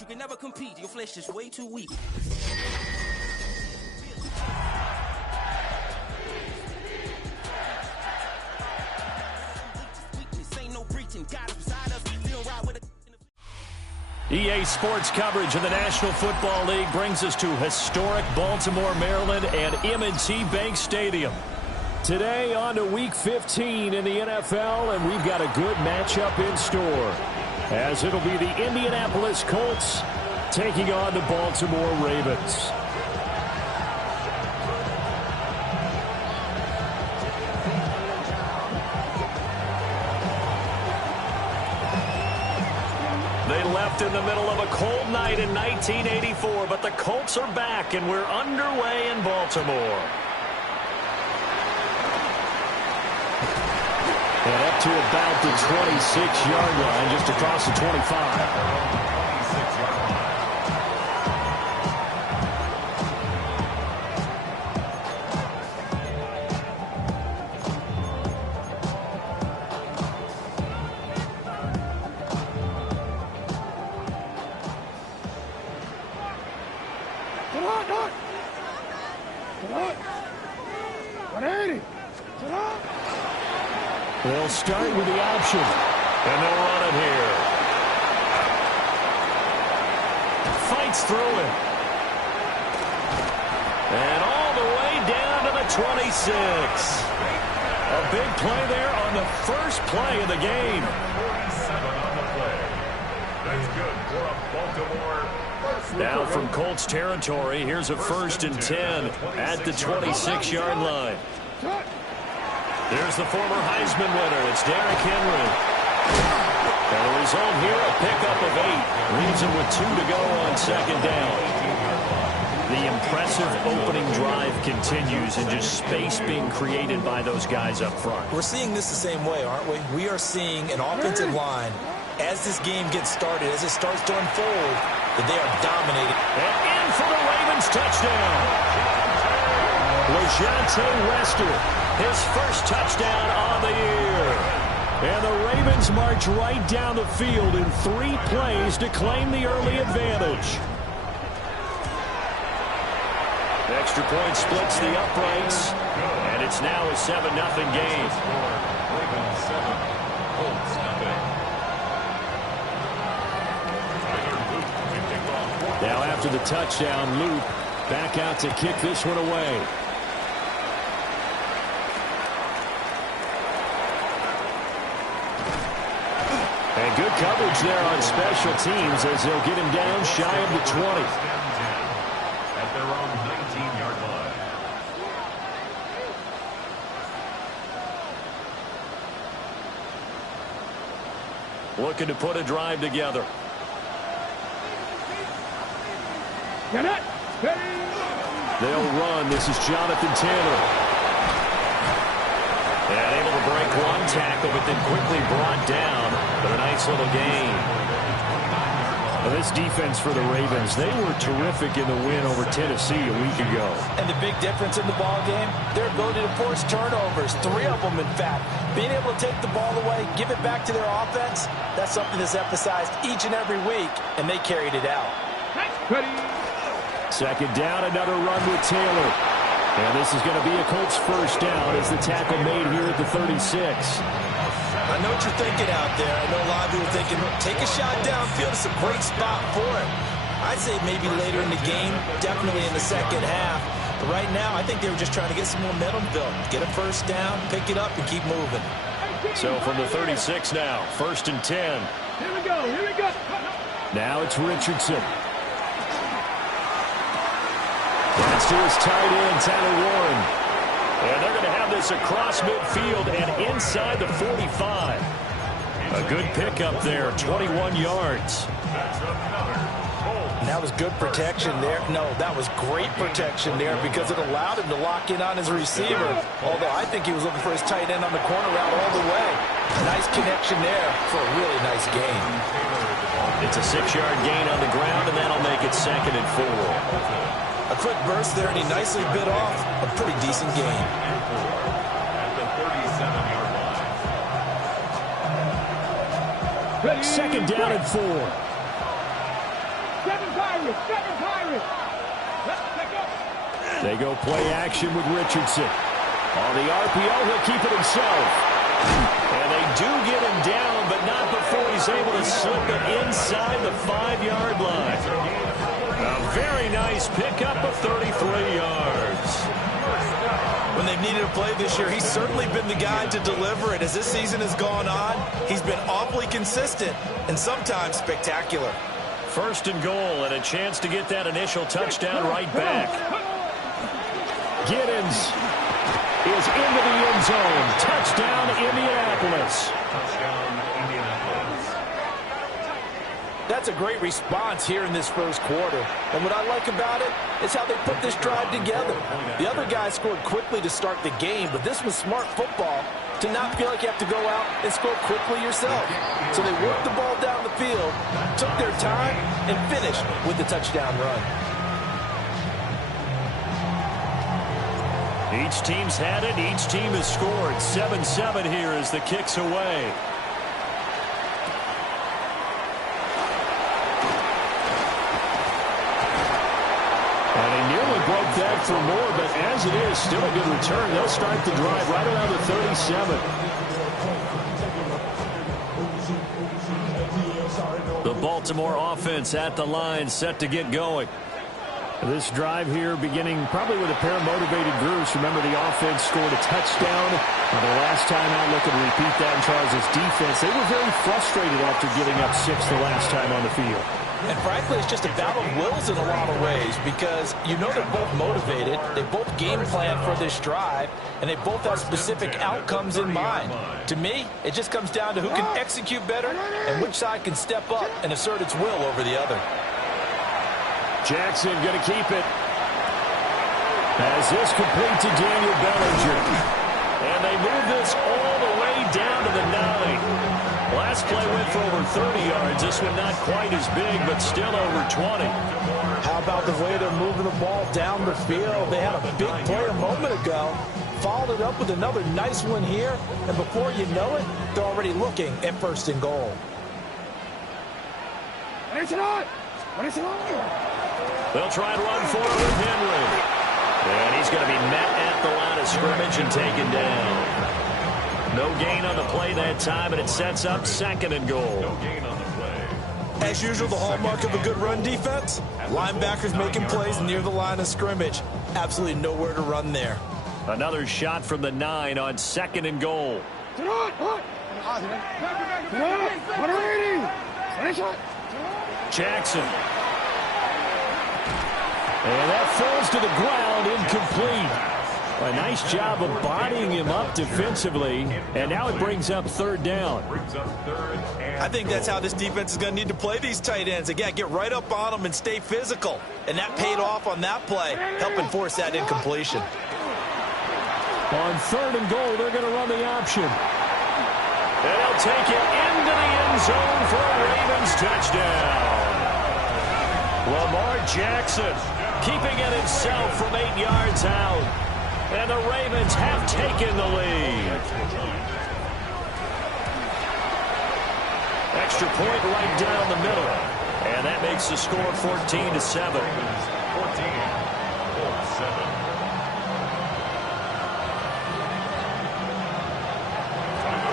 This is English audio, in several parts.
You can never compete. Your flesh is way too weak. EA Sports coverage of the National Football League brings us to historic Baltimore, Maryland, and M&T Bank Stadium. Today on to Week 15 in the NFL, and we've got a good matchup in store, as it'll be the Indianapolis Colts taking on the Baltimore Ravens. They left in the middle of a cold night in 1984, but the Colts are back, and we're underway in Baltimore. And up to about the 26-yard line, just across the 25. They'll start with the option, and they'll run it here. Fights through it. And all the way down to the 26. A big play there on the first play of the game. 47 on the play. That's good for a Baltimore. Now from Colts territory, here's a 1st and 10 at the 26-yard line. There's the former Heisman winner. It's Derrick Henry. And the result here, a pickup of 8. Leaves him with 2 to go on 2nd down. The impressive opening drive continues, and just space being created by those guys up front. We're seeing this the same way, aren't we? We are seeing an offensive line, as this game gets started, as it starts to unfold, that they are dominating. And in for the Ravens touchdown. LeJonte Wester, his first touchdown on the year. And the Ravens march right down the field in 3 plays to claim the early advantage. Extra point splits the uprights, and it's now a 7-0 game. Ravens 7, Colts nothing. Now after the touchdown, Luke back out to kick this one away. And good coverage there on special teams as they'll get him down shy of the 20. At their own 19-yard line. Looking to put a drive together. They'll run. This is Jonathan Taylor. And able to break one tackle, but then quickly brought down. But a nice little gain. Well, this defense for the Ravens, they were terrific in the win over Tennessee a week ago. And the big difference in the ball game, their ability to force turnovers, 3 of them in fact. Being able to take the ball away, give it back to their offense, that's something that's emphasized each and every week, and they carried it out. Second down, another run with Taylor. And this is going to be a Colts first down as the tackle made here at the 36. I know what you're thinking out there. I know a lot of you are thinking, take a shot downfield. It's a great spot for it. I'd say maybe later in the game, definitely in the second half. But right now, I think they were just trying to get some momentum built. Get a first down, pick it up, and keep moving. So from the 36 now, 1st and 10. Here we go, here we go. Now it's Richardson. That's to his tight end, Tyler Warren. And they're going to have this across midfield and inside the 45. A good pickup there, 21 yards. And that was good protection there. No, that was great protection there because it allowed him to lock in on his receiver. Although I think he was looking for his tight end on the corner route all the way. Nice connection there for a really nice gain. It's a 6-yard gain on the ground, and that'll make it 2nd and 4. A quick burst there, and he nicely bit off a pretty decent gain. At the 37-yard line. 2nd down and 4. They go play action with Richardson. On the RPO, he'll keep it himself. And they do get him down, but not before he's able to slip it inside the 5-yard line. A very nice pickup of 33 yards. When they've needed a play this year, he's certainly been the guy to deliver it. As this season has gone on, he's been awfully consistent and sometimes spectacular. First and goal, and a chance to get that initial touchdown right back. Giddens is into the end zone. Touchdown, Indianapolis. That's a great response here in this first quarter. And what I like about it is how they put this drive together. The other guys scored quickly to start the game, but this was smart football to not feel like you have to go out and score quickly yourself. So they worked the ball down the field, took their time, and finished with the touchdown run. Each team's had it. Each team has scored. 7-7 here as the kick's away. And he nearly broke that for more, but as it is, still a good return. They'll start the drive right around the 37. The Baltimore offense at the line, set to get going. This drive here beginning probably with a pair of motivated groups. Remember, the offense scored a touchdown. The last time out, looking to repeat that in Charles' defense. They were very frustrated after giving up 6 the last time on the field. And frankly, it's just a battle of wills in a lot of ways because you know they're both motivated. They both game plan for this drive, and they both have specific outcomes in mind. To me, it just comes down to who can execute better and which side can step up and assert its will over the other. Jackson going to keep it. As this complete to Daniel Bellinger. And they move this all the way down to the 9. Last play went for over 30 yards. This one not quite as big, but still over 20. How about the way they're moving the ball down the field? They had a big play a moment ago. Followed it up with another nice one here. And before you know it, they're already looking at first and goal. They'll try and run for it with Henry. And he's going to be met at the line of scrimmage and taken down. No gain on the play that time, and it sets up second and goal. No gain on the play. As usual, the hallmark of a good run defense, linebackers making plays near the line of scrimmage. Absolutely nowhere to run there. Another shot from the 9 on second and goal. Jackson. And that falls to the ground, incomplete. A nice job of bodying him up defensively, and now it brings up third down. I think that's how this defense is going to need to play these tight ends. Again, get right up on them and stay physical. And that paid off on that play, helping force that incompletion. On third and goal, they're going to run the option. And they'll take it into the end zone for a Ravens touchdown. Lamar Jackson keeping it himself from 8 yards out. And the Ravens have taken the lead. Extra point right down the middle. And that makes the score 14-7.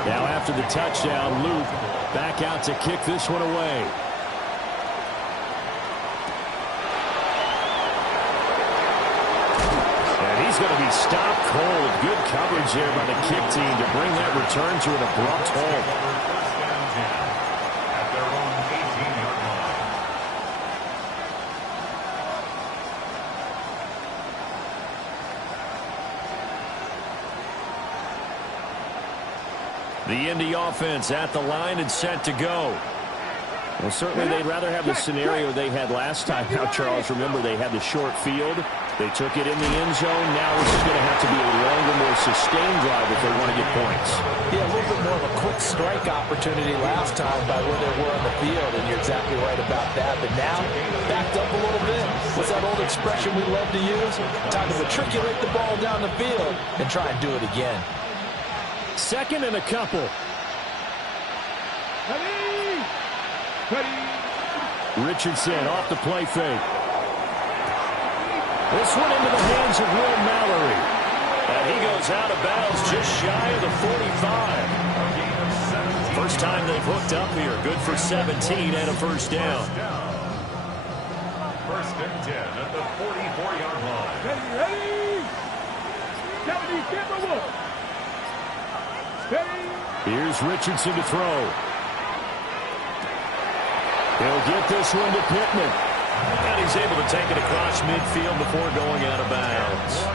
Now after the touchdown, Luke back out to kick this one away. He's going to be stopped cold. Good coverage there by the kick team to bring that return to an abrupt halt. The Indy offense at the line and set to go. Well, certainly they'd rather have the scenario they had last time. Now, Charles, remember they had the short field. They took it in the end zone. Now this is going to have to be a longer, more sustained drive if they want to get points. Yeah, a little bit more of a quick strike opportunity last time by where they were on the field, and you're exactly right about that. But now, backed up a little bit. What's that old expression we love to use? Time to matriculate the ball down the field and try and do it again. Second and a couple. Richardson off the play fake. This one into the hands of Will Mallory. And he goes out of bounds just shy of the 45. First time they've hooked up here. Good for 17 and a first down. First and 10 at the 44-yard line. Ready? 70, Steady. Here's Richardson to throw. He'll get this one to Pittman. And he's able to take it across midfield before going out of bounds.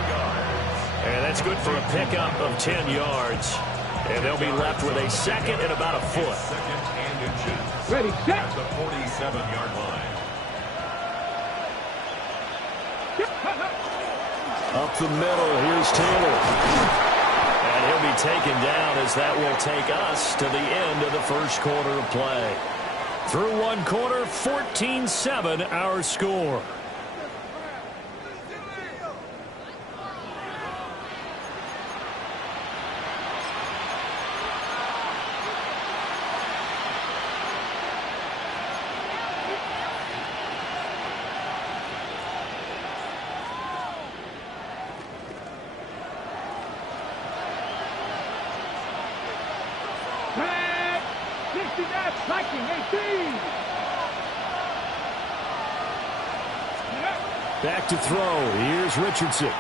And that's good for a pickup of 10 yards. And they'll be left with a second and about a foot. Second and inches. Ready, set. At the 47-yard line. Up the middle, here's Taylor. And he'll be taken down as that will take us to the end of the first quarter of play. Through one quarter, 14-7 our score. Back to throw. Here's Richardson.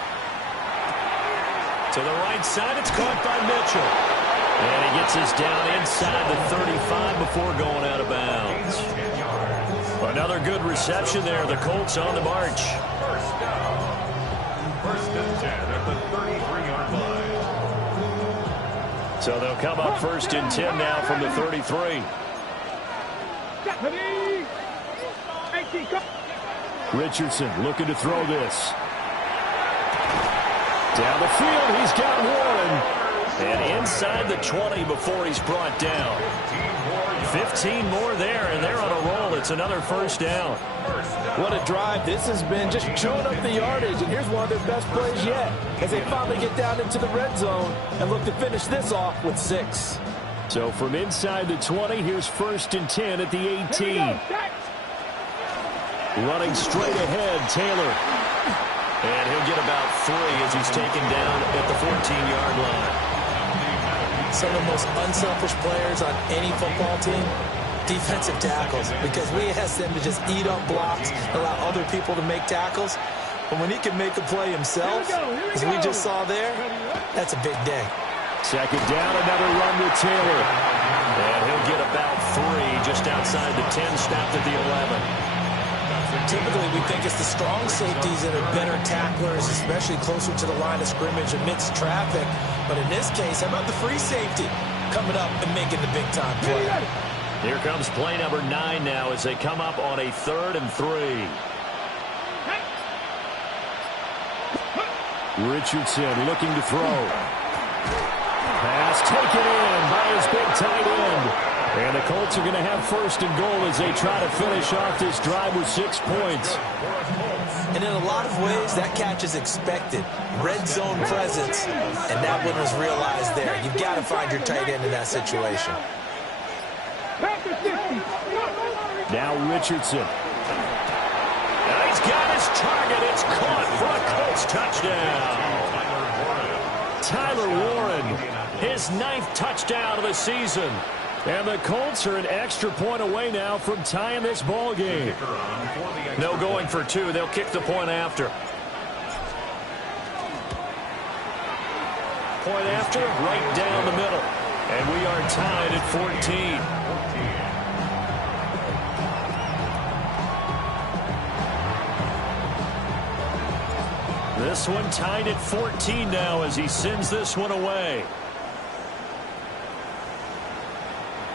To the right side. It's caught by Mitchell. And he gets us down inside the 35 before going out of bounds. Another good reception there. The Colts on the march. First down. First and 10 at the 33-yard line. So they'll come up first and 10 now from the 33. Richardson looking to throw this. Down the field, he's got Warren. And inside the 20 before he's brought down. 15 more there, and they're on a roll. It's another first down. What a drive this has been, just chewing up the yardage. And here's one of their best plays yet as they finally get down into the red zone and look to finish this off with 6. So from inside the 20, here's first and 10 at the 18. Running straight ahead, Taylor. And he'll get about 3 as he's taken down at the 14-yard line. Some of the most unselfish players on any football team, defensive tackles, because we ask them to just eat up blocks, allow other people to make tackles. But when he can make a play himself, as we just saw there, that's a big day. Second down, another run with Taylor. And he'll get about 3 just outside the 10, stopped at the 11. Typically, we think it's the strong safeties that are better tacklers, especially closer to the line of scrimmage amidst traffic. But in this case, how about the free safety coming up and making the big-time play? Here comes play number 9 now as they come up on a 3rd and 3. Richardson looking to throw. Pass taken in by his big tight end. And the Colts are going to have first and goal as they try to finish off this drive with 6 points. And in a lot of ways, that catch is expected. Red zone presence, and that one was realized there. You've got to find your tight end in that situation. Now Richardson. Now he's got his target. It's caught for a Colts touchdown. Tyler Warren, his 9th touchdown of the season. And the Colts are an extra point away now from tying this ball game. No going for 2. They'll kick the point after. Point after, right down the middle. And we are tied at 14. This one tied at 14 now as he sends this one away.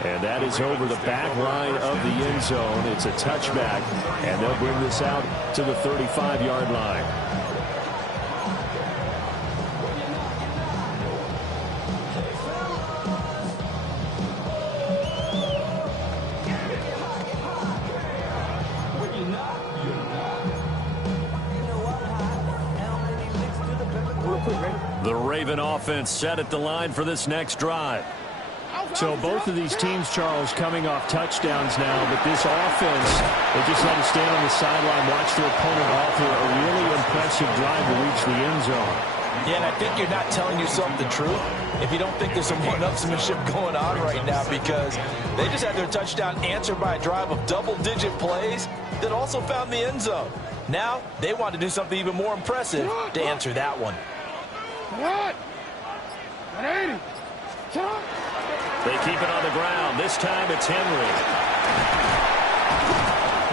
And that is over the back line of the end zone. It's a touchback, and they'll bring this out to the 35-yard line. The Raven offense set at the line for this next drive. So both of these teams, Charles, coming off touchdowns now, but this offense, they just had to stand on the sideline, watch their opponent offer a really impressive drive to reach the end zone. Yeah, and I think you're not telling yourself the truth if you don't think there's some one-upsmanship going on right now, because they just had their touchdown answered by a drive of double-digit plays that also found the end zone. Now, they want to do something even more impressive to answer that one. They keep it on the ground. This time it's Henry.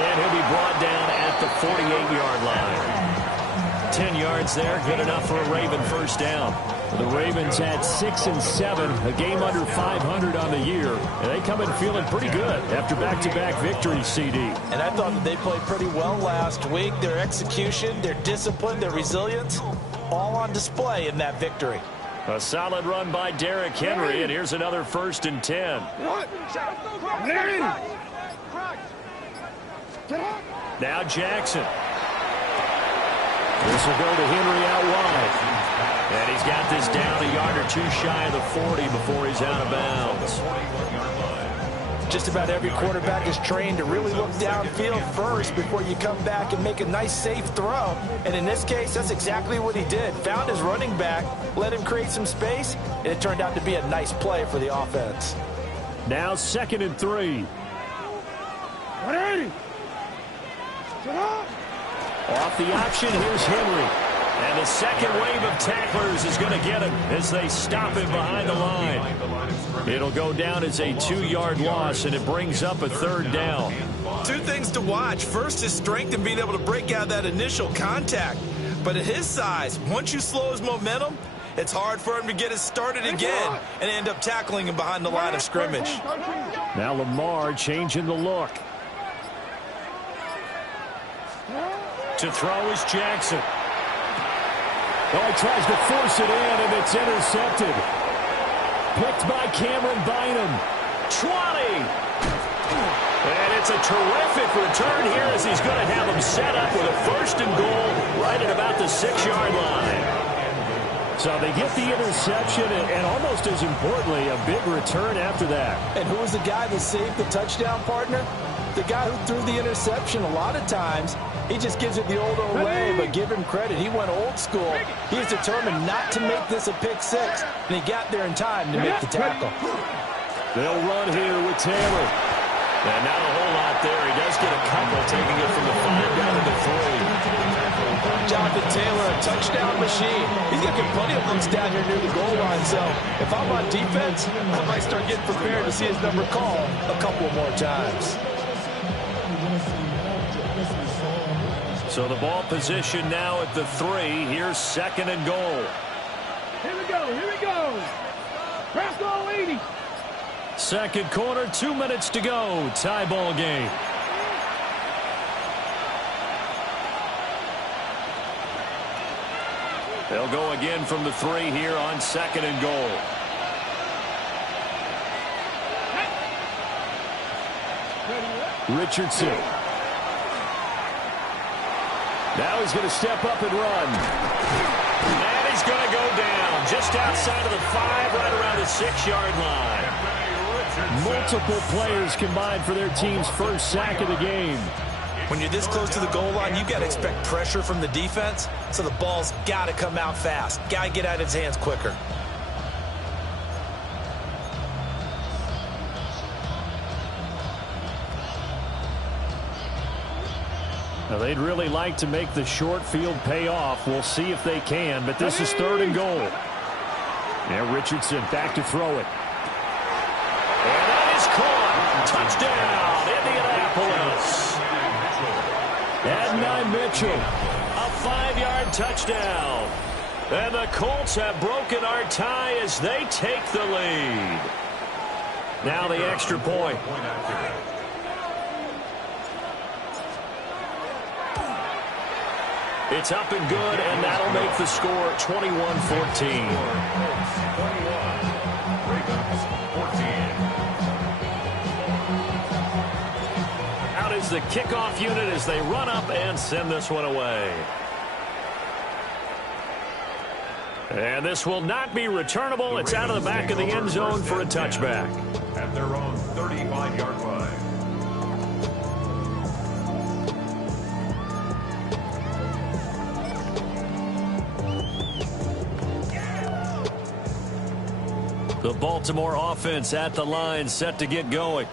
And he'll be brought down at the 48-yard line. 10 yards there, good enough for a Raven first down. The Ravens at 6-7, a game under 500 on the year, and they come in feeling pretty good after back-to-back victories, CD. And I thought that they played pretty well last week. Their execution, their discipline, their resilience, all on display in that victory. A solid run by Derrick Henry, and here's another 1st and 10. Now Jackson. This will go to Henry out wide. And he's got this down a yard or two shy of the 40 before he's out of bounds. Just about every quarterback is trained to really look downfield first before you come back and make a nice, safe throw. And in this case, that's exactly what he did. Found his running back, let him create some space, and it turned out to be a nice play for the offense. Now 2nd and 3. Off the option, here's Henry. And the second wave of tacklers is going to get him as they stop him behind the line. It'll go down as a 2-yard loss, and it brings up a 3rd down. Two things to watch. First, his strength in being able to break out that initial contact. But at his size, once you slow his momentum, it's hard for him to get it started again and end up tackling him behind the line of scrimmage. Now Lamar changing the look. To throw is Jackson. Oh, he tries to force it in, and it's intercepted. Picked by Cameron Bynum. 20. And it's a terrific return here as he's going to have him set up with a 1st and goal right at about the 6-yard line. So they get the interception, and almost as importantly, a big return after that. And who was the guy that saved the touchdown, partner? The guy who threw the interception. A lot of times, he just gives it the old way, but give him credit. He went old school. He's determined not to make this a pick 6, and he got there in time to make the tackle. They'll run here with Taylor. And not a whole lot there. He does get a couple, taking it from the 5 down to the 3. Jonathan Taylor, a touchdown machine. He's going to get plenty of looks down here near the goal line, so if I'm on defense, I might start getting prepared to see his number called a couple more times. So the ball position now at the 3. Here's 2nd and goal. Here we go. Here we go. Press all 80. Second quarter, 2 minutes to go. Tie ball game. They'll go again from the 3 here on 2nd and goal. Richardson. Now he's going to step up and run. And he's going to go down just outside of the 5, right around the 6-yard line. Multiple players combined for their team's first sack of the game. When you're this close to the goal line, you've got to expect pressure from the defense, so the ball's got to come out fast. Got to get out of his hands quicker. Now, they'd really like to make the short field pay off. We'll see if they can, but this is 3rd and goal. And Richardson back to throw it. And that is caught. Touchdown, Indianapolis. Adonai Mitchell, a 5-yard touchdown. And the Colts have broken our tie as they take the lead. Now the extra point. It's up and good, and that'll make the score 21-14. Out is the kickoff unit as they run up and send this one away. And this will not be returnable. It's out of the back of the end zone for a touchback. At their own 35-yard line. The Baltimore offense at the line, set to get going.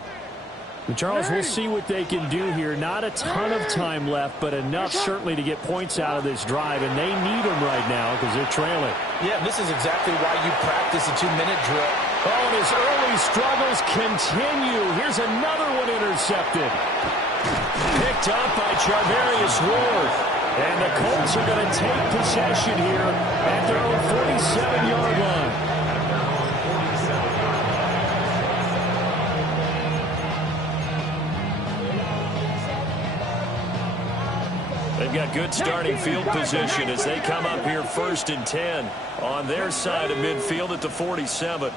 Charles, we'll see what they can do here. Not a ton of time left, but enough certainly to get points out of this drive, and they need them right now because they're trailing. Yeah, this is exactly why you practice a 2-minute drill. Oh, and his early struggles continue. Here's another one intercepted. Picked up by Charvarius Ward. And the Colts are going to take possession here at their own 47-yard line. They've got good starting field position as they come up here 1st and 10 on their side of midfield at the 47.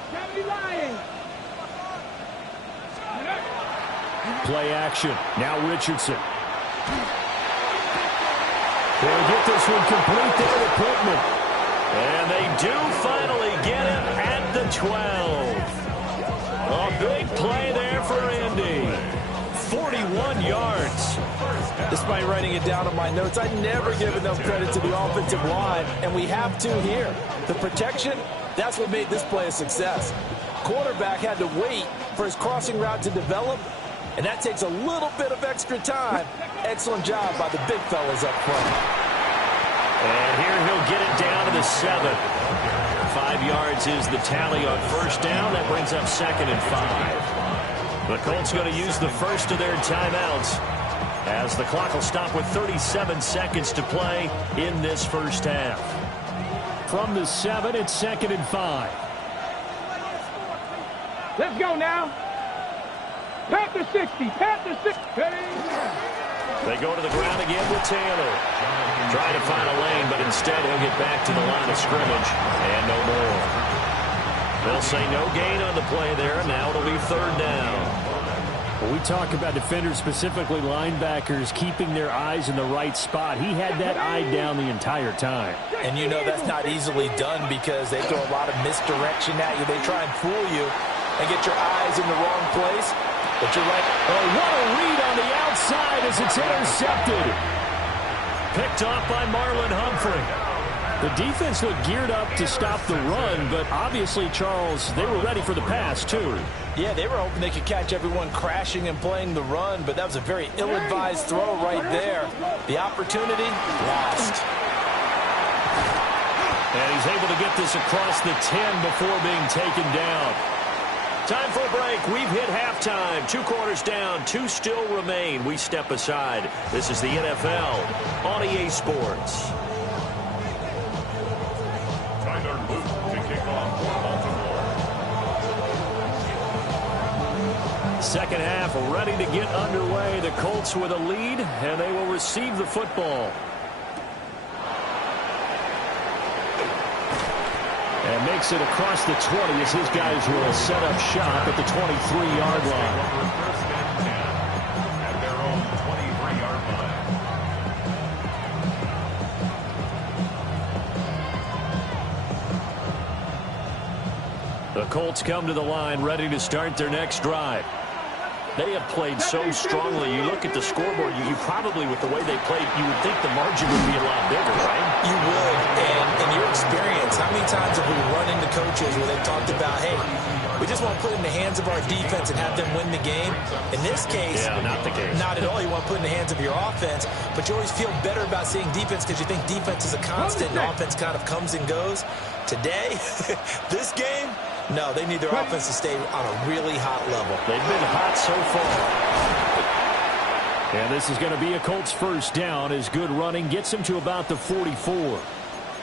Play action. Now Richardson. They'll get this one complete there to Pittman. And they do finally get it at the 12. A big play there for Indy. 41 yards. Despite writing it down on my notes, I never give enough credit to the offensive line, and we have to here. The protection, that's what made this play a success. Quarterback had to wait for his crossing route to develop, and that takes a little bit of extra time. Excellent job by the big fellas up front. And here he'll get it down to the 7. 5 yards is the tally on 1st down. That brings up 2nd and 5. The Colts going to use the first of their timeouts as the clock will stop with 37 seconds to play in this first half. From the 7, it's 2nd and 5. Let's go now. Panther 60. Panther 60. They go to the ground again with Taylor. Trying to find a lane, but instead he'll get back to the line of scrimmage and no more. They'll say no gain on the play there. Now it'll be 3rd down. When we talk about defenders, specifically linebackers, keeping their eyes in the right spot, he had that eye down the entire time. And you know that's not easily done because they throw a lot of misdirection at you. They try and fool you and get your eyes in the wrong place. But you're right. Oh, what a read on the outside as it's intercepted. Picked off by Marlon Humphrey. The defense looked geared up to stop the run, but obviously, Charles, they were ready for the pass, too. Yeah, they were hoping they could catch everyone crashing and playing the run, but that was a very ill-advised throw right there. The opportunity lost. And he's able to get this across the 10 before being taken down. Time for a break. We've hit halftime. 2 quarters down. 2 still remain. We step aside. This is the NFL on EA Sports. Tyler Luke to kick off for Baltimore. Second half ready to get underway. The Colts with a lead, and they will receive the football. And makes it across the 20 as his guys will set up shop at the 23-yard line. First and 10 at their own 23-yard line. The Colts come to the line ready to start their next drive. They have played so strongly. You look at the scoreboard, you probably, with the way they played, you would think the margin would be a lot bigger, right? You would, and in your experience, how many times have we run into coaches where they've talked about, hey, we just want to put it in the hands of our defense and have them win the game? In this case, yeah, not the case. Not at all. You want to put it in the hands of your offense, but you always feel better about seeing defense because you think defense is a constant and offense kind of comes and goes. Today, this game, no, they need their offense to stay on a really hot level. They've been hot so far. And this is going to be a Colts first down as good running gets them to about the 44.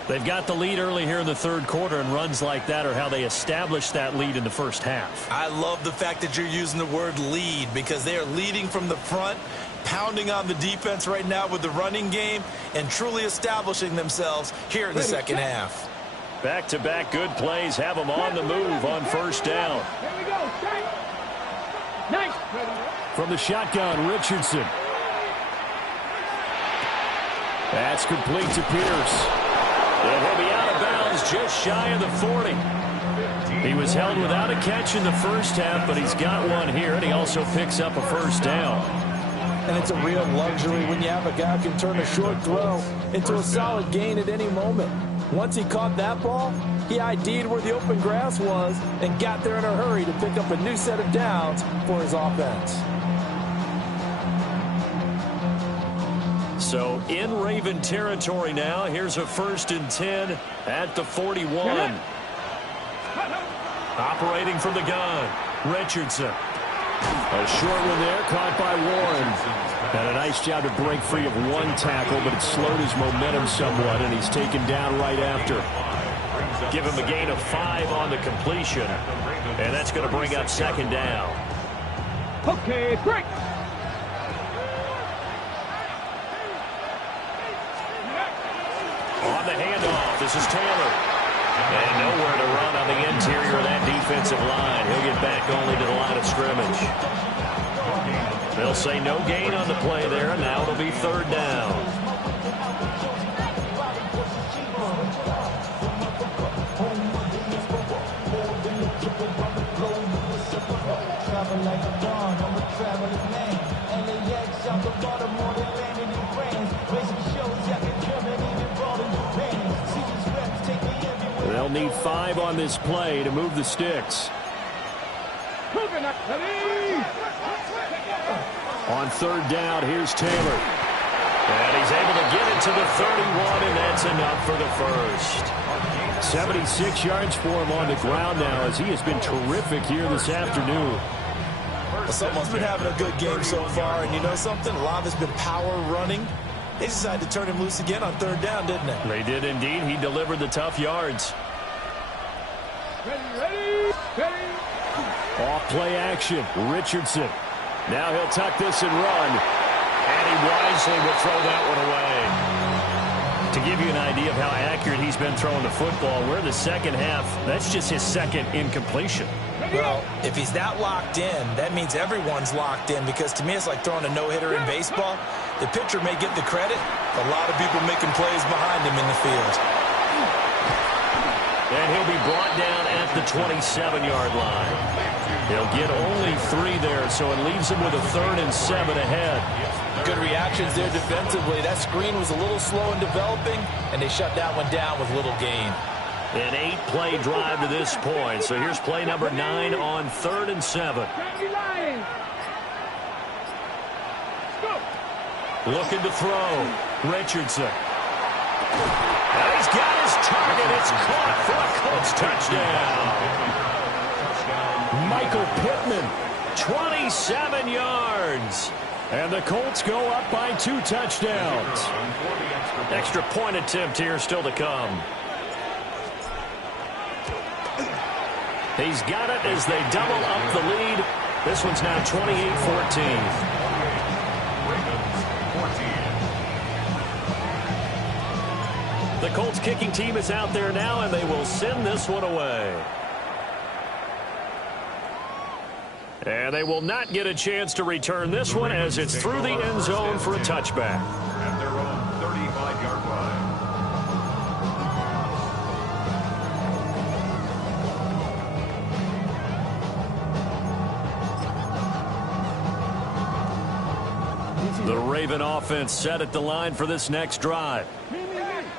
They've got the lead early here in the 3rd quarter, and runs like that are how they establish that lead in the first half. I love the fact that you're using the word lead because they are leading from the front, pounding on the defense right now with the running game, and truly establishing themselves here in the second half. Back-to-back good plays have them on the move on first down. Here we go. Nice. From the shotgun, Richardson. That's complete to Pierce. And he'll be out of bounds just shy of the 40. He was held without a catch in the first half, but he's got one here, and he also picks up a first down. And it's a real luxury when you have a guy who can turn a short throw into a solid gain at any moment. Once he caught that ball, he ID'd where the open grass was and got there in a hurry to pick up a new set of downs for his offense. So in Raven territory now. Here's a 1st and 10 at the 41. Operating from the gun, Richardson. A short one there, caught by Warren. And a nice job to break free of one tackle, but it slowed his momentum somewhat, and he's taken down right after. Give him a gain of 5 on the completion. And that's going to bring up 2nd down. Okay, break. On the handoff, this is Taylor. And nowhere to run on the interior of that defensive line. He'll get back only to the line of scrimmage. They'll say no gain on the play there, and now it'll be 3rd down. They'll need 5 on this play to move the sticks. On 3rd down, here's Taylor. And he's able to get it to the 31, and that's enough for the first. 76 yards for him on the ground now, as he has been terrific here this afternoon. Someone's been having a good game so far, and you know something? A lot of it's been power running. They decided to turn him loose again on 3rd down, didn't they? They did indeed. He delivered the tough yards. Ready. Off play action, Richardson. Now he'll tuck this and run. And he wisely will throw that one away. To give you an idea of how accurate he's been throwing the football, we're in the second half. That's just his 2nd incompletion. Well, if he's that locked in, that means everyone's locked in, because to me it's like throwing a no-hitter in baseball. The pitcher may get the credit, but a lot of people making plays behind him in the field. And he'll be brought down at the 27-yard line. He'll get only 3 there, so it leaves him with a 3rd and 7 ahead. Good reactions there defensively. That screen was a little slow in developing, and they shut that one down with little gain. An 8-play drive to this point. So here's play number 9 on 3rd and 7. Looking to throw. Richardson. And he's got his target. It's caught for a Colts touchdown. Michael Pittman. 27 yards. And the Colts go up by 2 touchdowns. Extra point attempt here still to come. He's got it as they double up the lead. This one's now 28-14. The Colts kicking team is out there now, and they will send this one away. And they will not get a chance to return this one, as it's through the end zone for a touchback. At their own 35-yard line. The Raven offense set at the line for this next drive.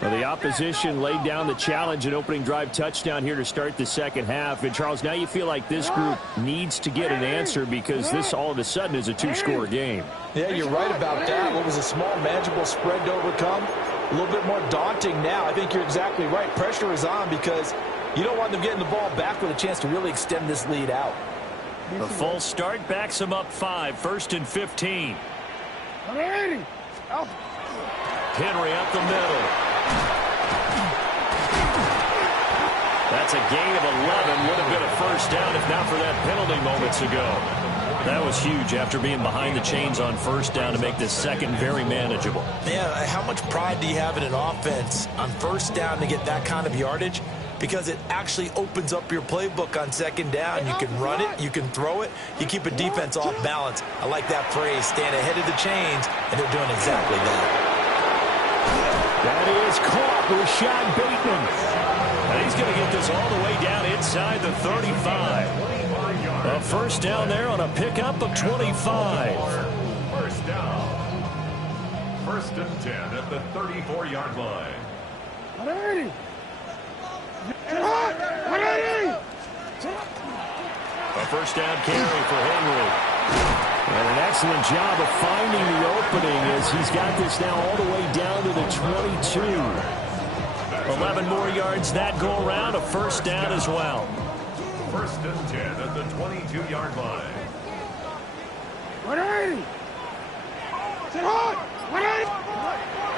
Well, the opposition laid down the challenge and opening drive touchdown here to start the second half. And, Charles, now you feel like this group needs to get an answer, because this all of a sudden is a 2-score game. Yeah, you're right about that. What was a small, manageable spread to overcome, a little bit more daunting now. I think you're exactly right. Pressure is on, because you don't want them getting the ball back with a chance to really extend this lead out. The false start backs them up 5, 1st and 15. Henry up the middle. That's a gain of 11. Would have been a first down if not for that penalty moments ago. That was huge after being behind the chains on 1st down to make this second very manageable. Yeah, how much pride do you have in an offense on 1st down to get that kind of yardage? Because it actually opens up your playbook on 2nd down. You can run it, you can throw it, you keep a defense off balance. I like that phrase, stand ahead of the chains, and they're doing exactly that. That is is caught. Rashad Bateman. And he's going to get this all the way down inside the 35. A first down there on a pickup of 25. First down. First and 10 at the 34-yard line. A first down carry for Henry. And an excellent job of finding the opening as he's got this now all the way down to the 22. 11 more yards that go around, a first down as well. First and 10 at the 22-yard line.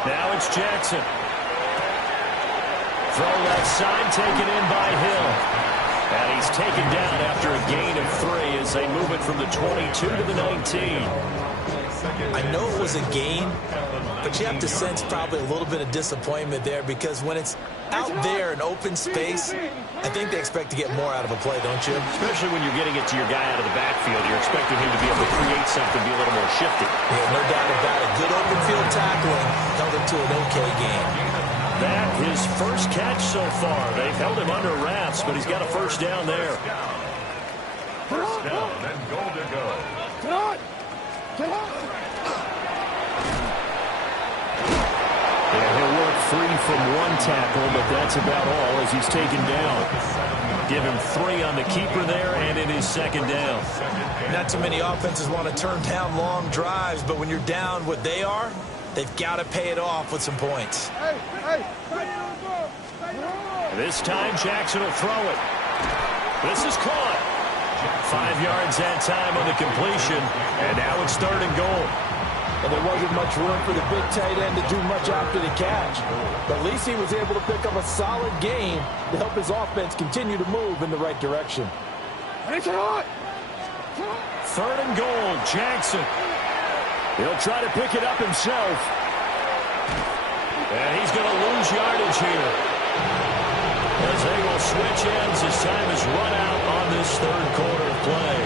Now it's Jackson. Throw left side, taken in by Hill. And he's taken down after a gain of 3 as they move it from the 22 to the 19. I know it was a gain, but you have to sense probably a little bit of disappointment there because when it's out there in open space, I think they expect to get more out of a play, don't you? Especially when you're getting it to your guy out of the backfield. You're expecting him to be able to create something, be a little more shifty. Yeah, no doubt about it. Good open field tackling held him to an okay game. That his first catch so far. They've held him under wraps, but he's got a first down there. First down and goal to go. And he'll work free from one tackle, but that's about all as he's taken down. Give him 3 on the keeper there, and it is second down. Not too many offenses want to turn down long drives, but when you're down what they are, they've got to pay it off with some points. This time, Jackson will throw it. This is caught. 5 yards that time on the completion, and now it's third and goal. And there wasn't much room for the big tight end to do much after the catch. But at least he was able to pick up a solid gain to help his offense continue to move in the right direction. Third and goal, Jackson. He'll try to pick it up himself. And he's going to lose yardage here. As they will switch ends, his time is run out on this third quarter of play.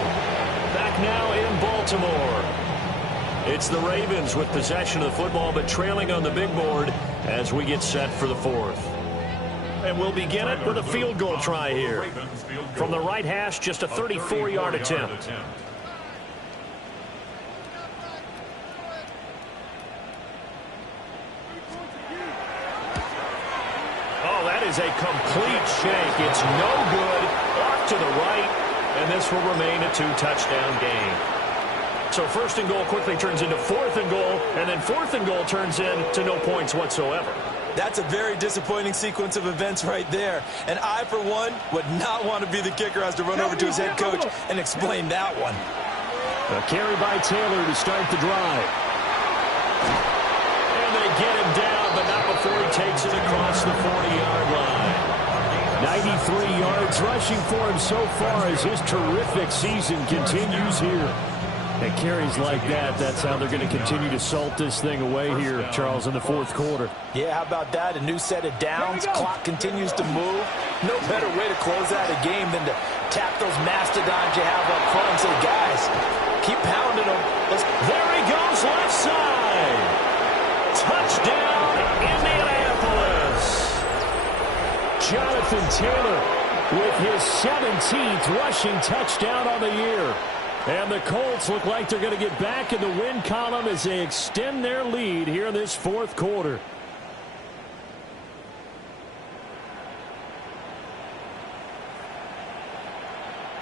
Back now in Baltimore. It's the Ravens with possession of the football, but trailing on the big board as we get set for the fourth. And we'll begin it with a field goal try here. From the right hash, just a 34-yard attempt. Oh, that is a complete shake. It's no good. Off to the right, and this will remain a 2-touchdown game. So first and goal quickly turns into fourth and goal, and then fourth and goal turns into no points whatsoever. That's a very disappointing sequence of events right there. And I, for one, would not want to be the kicker who has to run over to his head coach and explain that one. A carry by Taylor to start the drive. And they get him down, but not before he takes it across the 40-yard line. 93 yards rushing for him so far as his terrific season continues here. And carries like that, that's how they're going to continue to salt this thing away here, Charles, in the fourth quarter. Yeah, how about that? A new set of downs. Clock continues to move. No better way to close out a game than to tap those mastodons you have up front and say, guys, keep pounding them. There he goes, left side. Touchdown, Indianapolis. Jonathan Taylor with his 17th rushing touchdown on the year. And the Colts look like they're going to get back in the win column as they extend their lead here in this fourth quarter.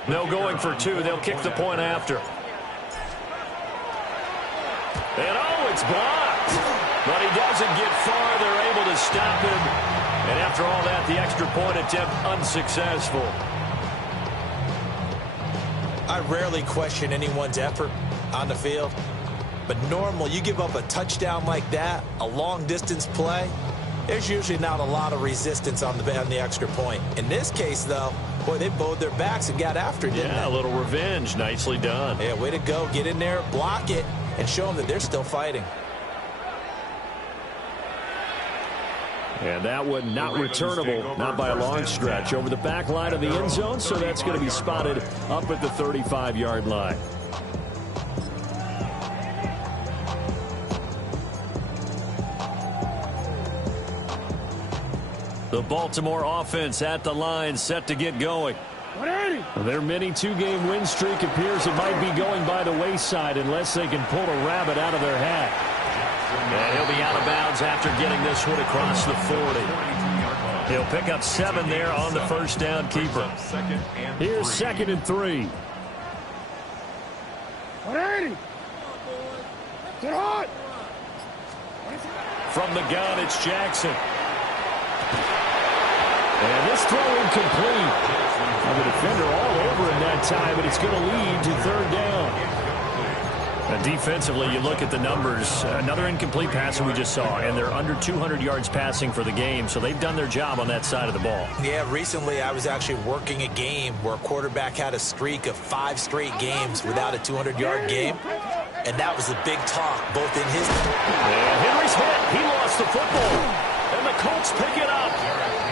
No going for 2. They'll kick the point after. And oh, it's blocked. But he doesn't get far. They're able to stop him. And after all that, the extra point attempt unsuccessful. I rarely question anyone's effort on the field, but normal, you give up a touchdown like that, a long-distance play, there's usually not a lot of resistance on the extra point. In this case, though, boy, they bowed their backs and got after it, didn't they? Yeah, a little revenge. Nicely done. Yeah, way to go. Get in there, block it, and show them that they're still fighting. And that one not returnable, not by a long stretch, over the back line of the end zone, so that's going to be spotted up at the 35-yard line. The Baltimore offense at the line, set to get going. Their mini two-game win streak appears it might be going by the wayside unless they can pull a rabbit out of their hat. And he'll be out of bounds after getting this one across the 40. He'll pick up 7 there on the first down keeper. Here's 2nd and 3. From the gun, it's Jackson. And this throw incomplete. And the defender all over him that time, but it's going to lead to 3rd down. Now defensively, you look at the numbers. Another incomplete passer we just saw, and they're under 200 yards passing for the game, so they've done their job on that side of the ball. Yeah, recently I was actually working a game where a quarterback had a streak of 5 straight games without a 200-yard game, and that was a big talk, both in his... And Henry's hit. He lost the football, and the Colts pick it up.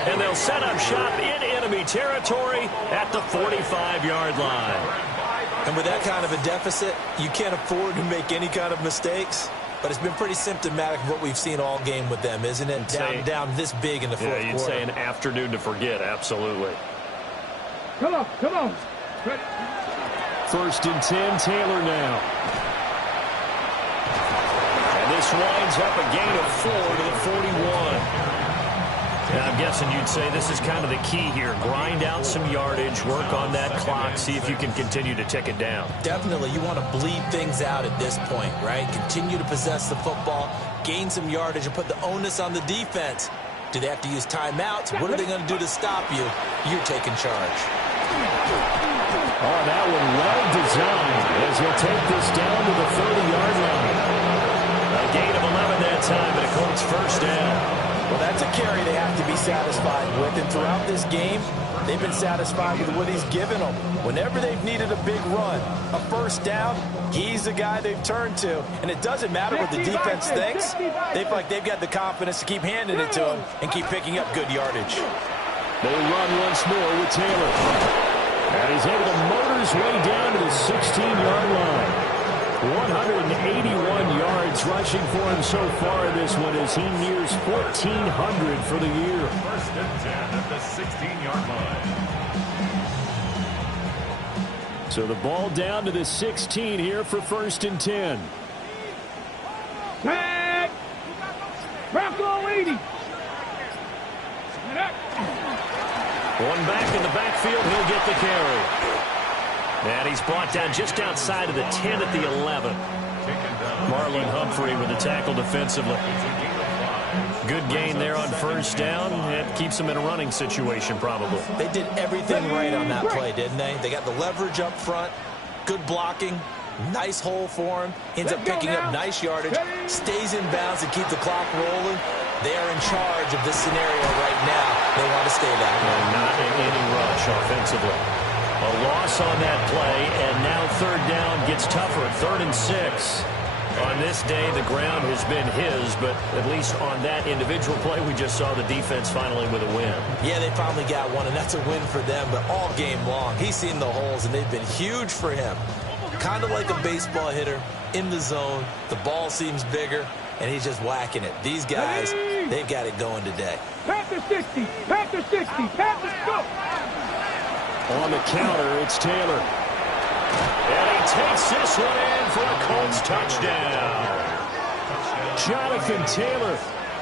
And they'll set up shop in enemy territory at the 45-yard line. And with that kind of a deficit, you can't afford to make any kind of mistakes. But it's been pretty symptomatic of what we've seen all game with them, isn't it? Down this big in the fourth quarter. Yeah, you'd say an afternoon to forget, absolutely. Come on. 1st and 10, Taylor now. And this winds up a gain of 4 to the 41. And I'm guessing you'd say this is kind of the key here. Grind out some yardage, work on that clock, see if you can continue to tick it down. Definitely. You want to bleed things out at this point, right? Continue to possess the football, gain some yardage, and put the onus on the defense. Do they have to use timeouts? What are they going to do to stop you? You're taking charge. Oh, that one well designed as he'll take this down to the 30-yard line. A gain of 11 that time, and a Colts first down. Well, that's a carry they have to be satisfied with. And throughout this game, they've been satisfied with what he's given them. Whenever they've needed a big run, a first down, he's the guy they've turned to. And it doesn't matter what the defense thinks. They feel like they've got the confidence to keep handing it to him and keep picking up good yardage. They run once more with Taylor. And he's able to motor his way down to the 16-yard line. 181 yards rushing for him so far in this one as he nears 1,400 for the year. 1st and 10 at the 16-yard line. So the ball down to the 16 here for 1st and 10. Tag! Bronco 80! One back in the backfield, he'll get the carry. And he's brought down just outside of the 10 at the 11. Marlon Humphrey with the tackle defensively. Good gain there on first down. It keeps him in a running situation probably. They did everything right on that play, didn't they? They got the leverage up front, good blocking, nice hole for him, ends up picking up nice yardage, stays in bounds to keep the clock rolling. They are in charge of this scenario right now. They want to stay that way. Not in any rush offensively. A loss on that play, and now 3rd down gets tougher. 3rd and 6. On this day, the ground has been his, but at least on that individual play, we just saw the defense finally with a win. Yeah, they finally got one, and that's a win for them, but all game long, he's seen the holes, and they've been huge for him. Kind of like a baseball hitter in the zone. The ball seems bigger, and he's just whacking it. These guys, they've got it going today. Panther 60, Panther 60, Panther go! On the counter, it's Taylor. And he takes this one in for a Colts touchdown. Jonathan Taylor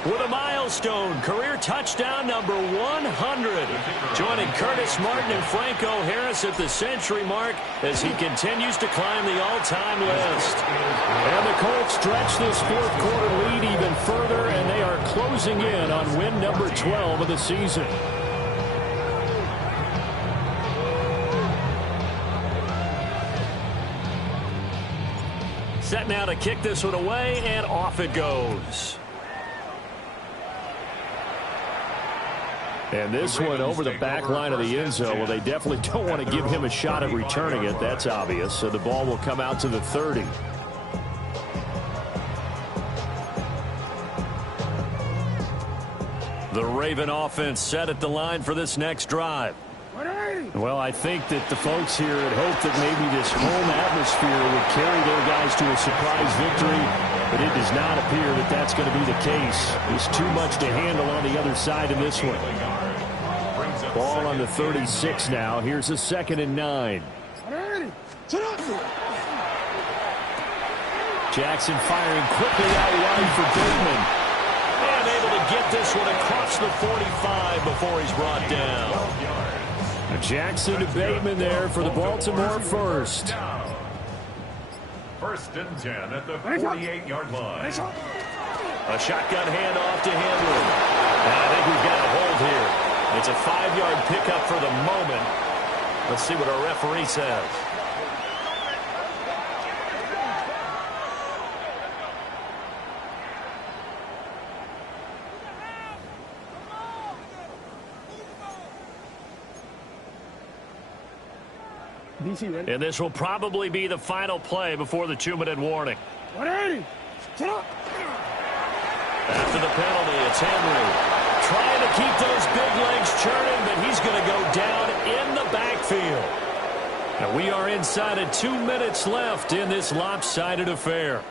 with a milestone career touchdown number 100. Joining Curtis Martin and Franco Harris at the century mark as he continues to climb the all-time list. And the Colts stretch this 4th quarter lead even further, and they are closing in on win number 12 of the season. Set now to kick this one away, and off it goes. And this one over the back line of the end zone. Well, they definitely don't want to give him a shot at returning it. That's obvious. So the ball will come out to the 30. The Raven offense set at the line for this next drive. Well, I think that the folks here had hoped that maybe this home atmosphere would carry their guys to a surprise victory. But it does not appear that that's going to be the case. There's too much to handle on the other side in this one. Ball on the 36 now. Here's a 2nd and 9. Jackson firing quickly out wide for Bateman. And able to get this one across the 45 before he's brought down. Jackson to Bateman there for the Baltimore first. 1st and 10 at the 48-yard line. A shotgun handoff to Henry. And I think we've got a hold here. It's a 5-yard pickup for the moment. Let's see what our referee says. And this will probably be the final play before the 2-minute warning. After the penalty, it's Henry. Trying to keep those big legs churning, but he's going to go down in the backfield. And we are inside of 2 minutes left in this lopsided affair.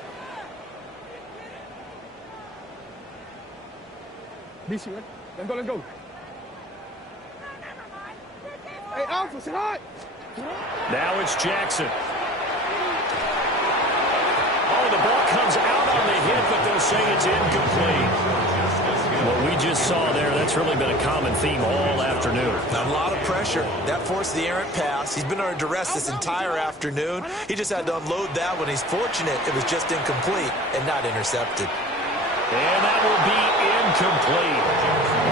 Let's go. Hey, Alpha, sit high. Now it's Jackson. Oh, the ball comes out on the hit, but they'll say it's incomplete. What we just saw there, that's really been a common theme all afternoon. A lot of pressure. That forced the errant pass. He's been under duress this entire afternoon. He just had to unload that one. He's fortunate it was just incomplete and not intercepted. And that will be incomplete.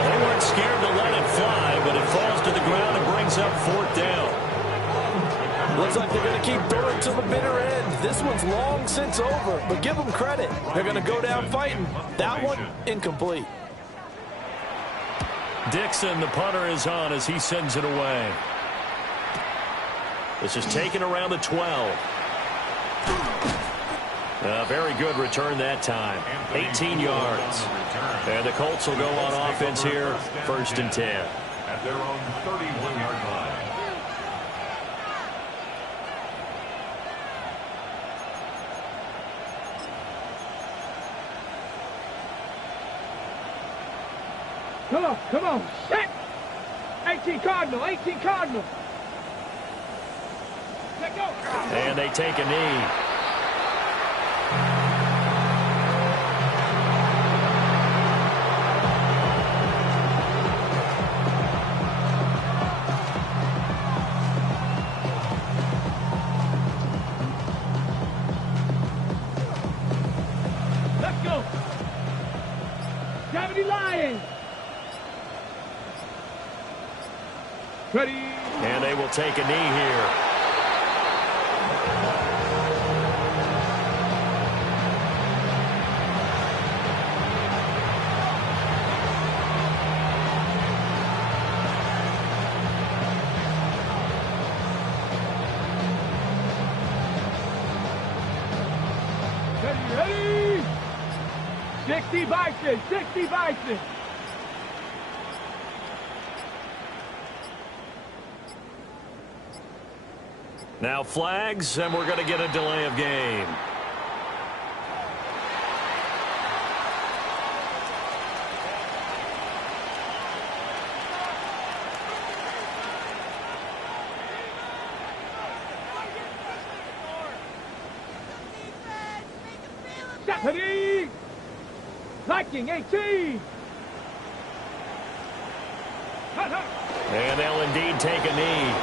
Well, they weren't scared to let it fly, but it falls to the ground and brings up 4th down. Looks like they're going to keep throwing to the bitter end. This one's long since over, but give them credit. They're going to go down fighting. That one, incomplete. Dixon, the punter, is on as he sends it away. This is taken around the 12. Very good return that time. 18 yards. And the Colts will go on offense here, 1st and 10. At their own 31-yard line. Come on. Set. 18 Cardinal. Let go. And they take a knee. Let's go. Gravity Lions. Ready. And they will take a knee here. Ready. 60 Bison. Now flags, and we're going to get a delay of game. Stephanie! Liking 18! And they'll indeed take a knee.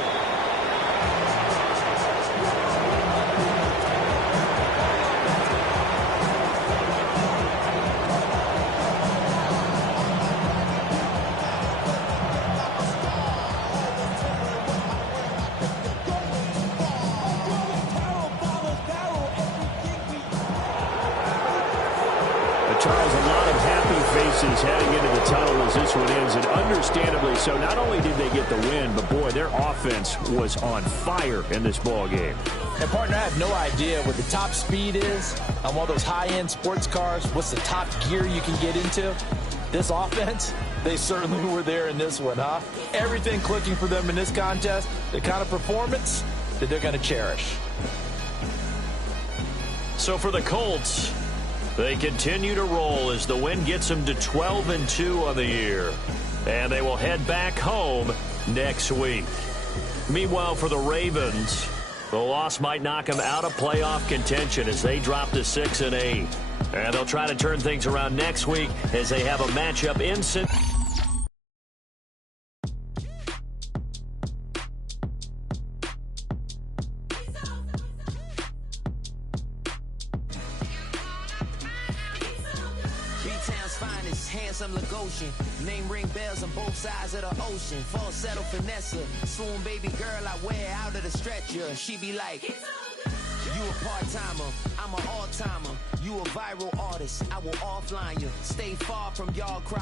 Charles, a lot of happy faces heading into the tunnel as this one ends, and understandably so. Not only did they get the win, but boy, their offense was on fire in this ball game. And partner, I have no idea what the top speed is on one of those high-end sports cars. What's the top gear you can get into? This offense, they certainly were there in this one, huh? Everything clicking for them in this contest, the kind of performance that they're going to cherish. So for the Colts, They continue to roll as the win gets them to 12-2 on the year. And they will head back home next week. Meanwhile, for the Ravens, the loss might knock them out of playoff contention as they drop to 6-8. And they'll try to turn things around next week as they have a matchup in Cincinnati. Handsome Lagosian, name ring bells on both sides of the ocean. Falsetto finesse, swoon baby girl I wear out of the stretcher. She be like, you a part-timer, I'm an all-timer. You a viral artist, I will offline you. Stay far from y'all crowd.